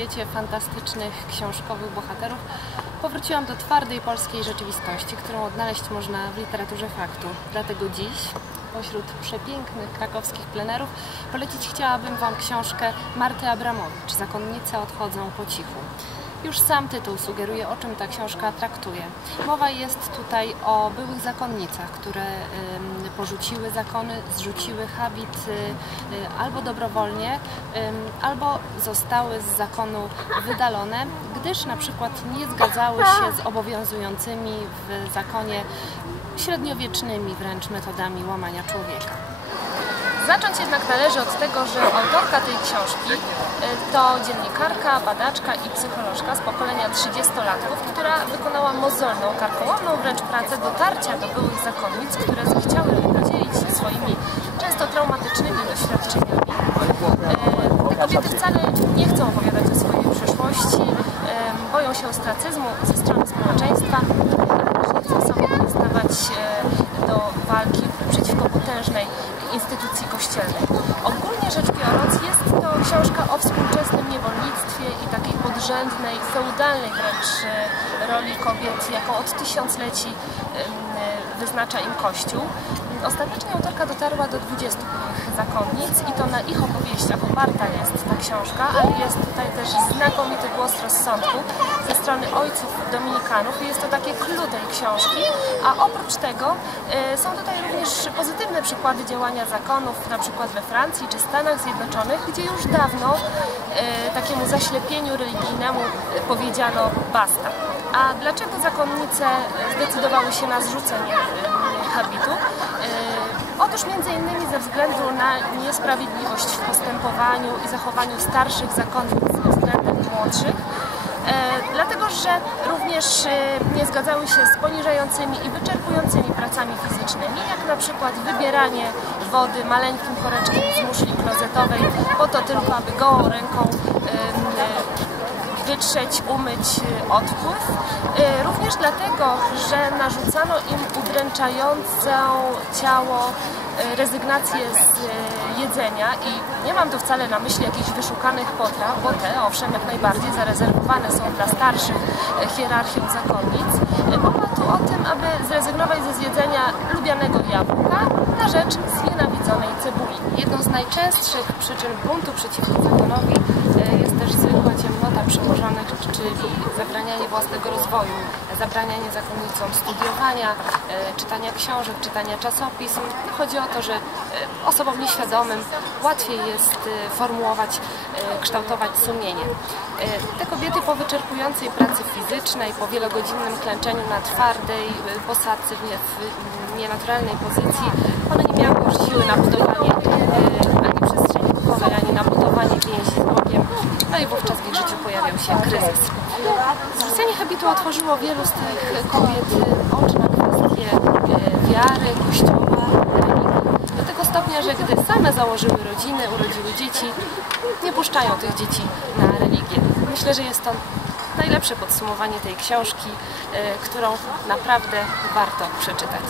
świecie fantastycznych książkowych bohaterów powróciłam do twardej polskiej rzeczywistości, którą odnaleźć można w literaturze faktu. Dlatego dziś, pośród przepięknych krakowskich plenerów, polecić chciałabym Wam książkę Marty Abramowicz Zakonnice odchodzą po cichu. Już sam tytuł sugeruje, o czym ta książka traktuje. Mowa jest tutaj o byłych zakonnicach, które porzuciły zakony, zrzuciły habit y, y, albo dobrowolnie, albo zostały z zakonu wydalone, gdyż na przykład nie zgadzały się z obowiązującymi w zakonie średniowiecznymi wręcz metodami łamania człowieka. Zacząć jednak należy od tego, że autorka tej książki y, to dziennikarka, badaczka i psycholożka z pokolenia 30-latków, która wykonała mozolną, karkołomną wręcz pracę dotarcia do byłych zakonnic, które zechciały podzielić się swoimi często traumatycznymi doświadczeniami. Y, te kobiety wcale nie chcą opowiadać o swojej przeszłości, y, boją się ostracyzmu ze strony społeczeństwa, nie chcą samotnie stawać do walki przeciwko potężnej instytucji kościelnej. Ogólnie rzecz biorąc jest to książka o współczesnym niewolnictwie i takiej podrzędnej, feudalnej wręcz e, roli kobiet, jaką od tysiącleci wyznacza im Kościół. Ostatecznie autorka dotarła do 20 zakonnic i to na ich opowieściach oparta jest ta książka, ale jest tutaj też znakomity głos rozsądku ze strony ojców dominikanów i jest to takie clue tej książki, a oprócz tego y, są tutaj również pozytywne przykłady działania zakonów, na przykład we Francji czy Stanach Zjednoczonych, gdzie już dawno y, takiemu zaślepieniu religijnemu powiedziano basta. A dlaczego zakonnice zdecydowały się na zrzucenie y, habitu? Otóż między innymi ze względu na niesprawiedliwość w postępowaniu i zachowaniu starszych zakonnic względem młodszych, e, dlatego że również e, nie zgadzały się z poniżającymi i wyczerpującymi pracami fizycznymi, jak na przykład wybieranie wody maleńkim koreczkiem z muszli klozetowej, po to tylko, aby gołą ręką wytrzeć, umyć odpływ. Również dlatego, że narzucano im udręczającą ciało rezygnację z jedzenia i nie mam tu wcale na myśli jakichś wyszukanych potraw, bo te owszem jak najbardziej zarezerwowane są dla starszych hierarchią zakonnic. Mowa tu o tym, aby zrezygnować ze zjedzenia lubianego jabłka na rzecz znienawidzonej cebuli. Jedną z najczęstszych przyczyn buntu przeciwko zakonowi zwykła ciemnota przełożonych, czyli zabranianie własnego rozwoju, zabranianie zakonnicom studiowania, czytania książek, czytania czasopism. Chodzi o to, że osobom nieświadomym łatwiej jest formułować, kształtować sumienie. Te kobiety po wyczerpującej pracy fizycznej, po wielogodzinnym klęczeniu na twardej posadce w nienaturalnej pozycji, one nie miały już siły na budowanie Habitu otworzyło wielu z tych kobiet oczy na kwestie wiary, kościoła, religii. Do tego stopnia, że gdy same założyły rodziny, urodziły dzieci, nie puszczają tych dzieci na religię. Myślę, że jest to najlepsze podsumowanie tej książki, którą naprawdę warto przeczytać.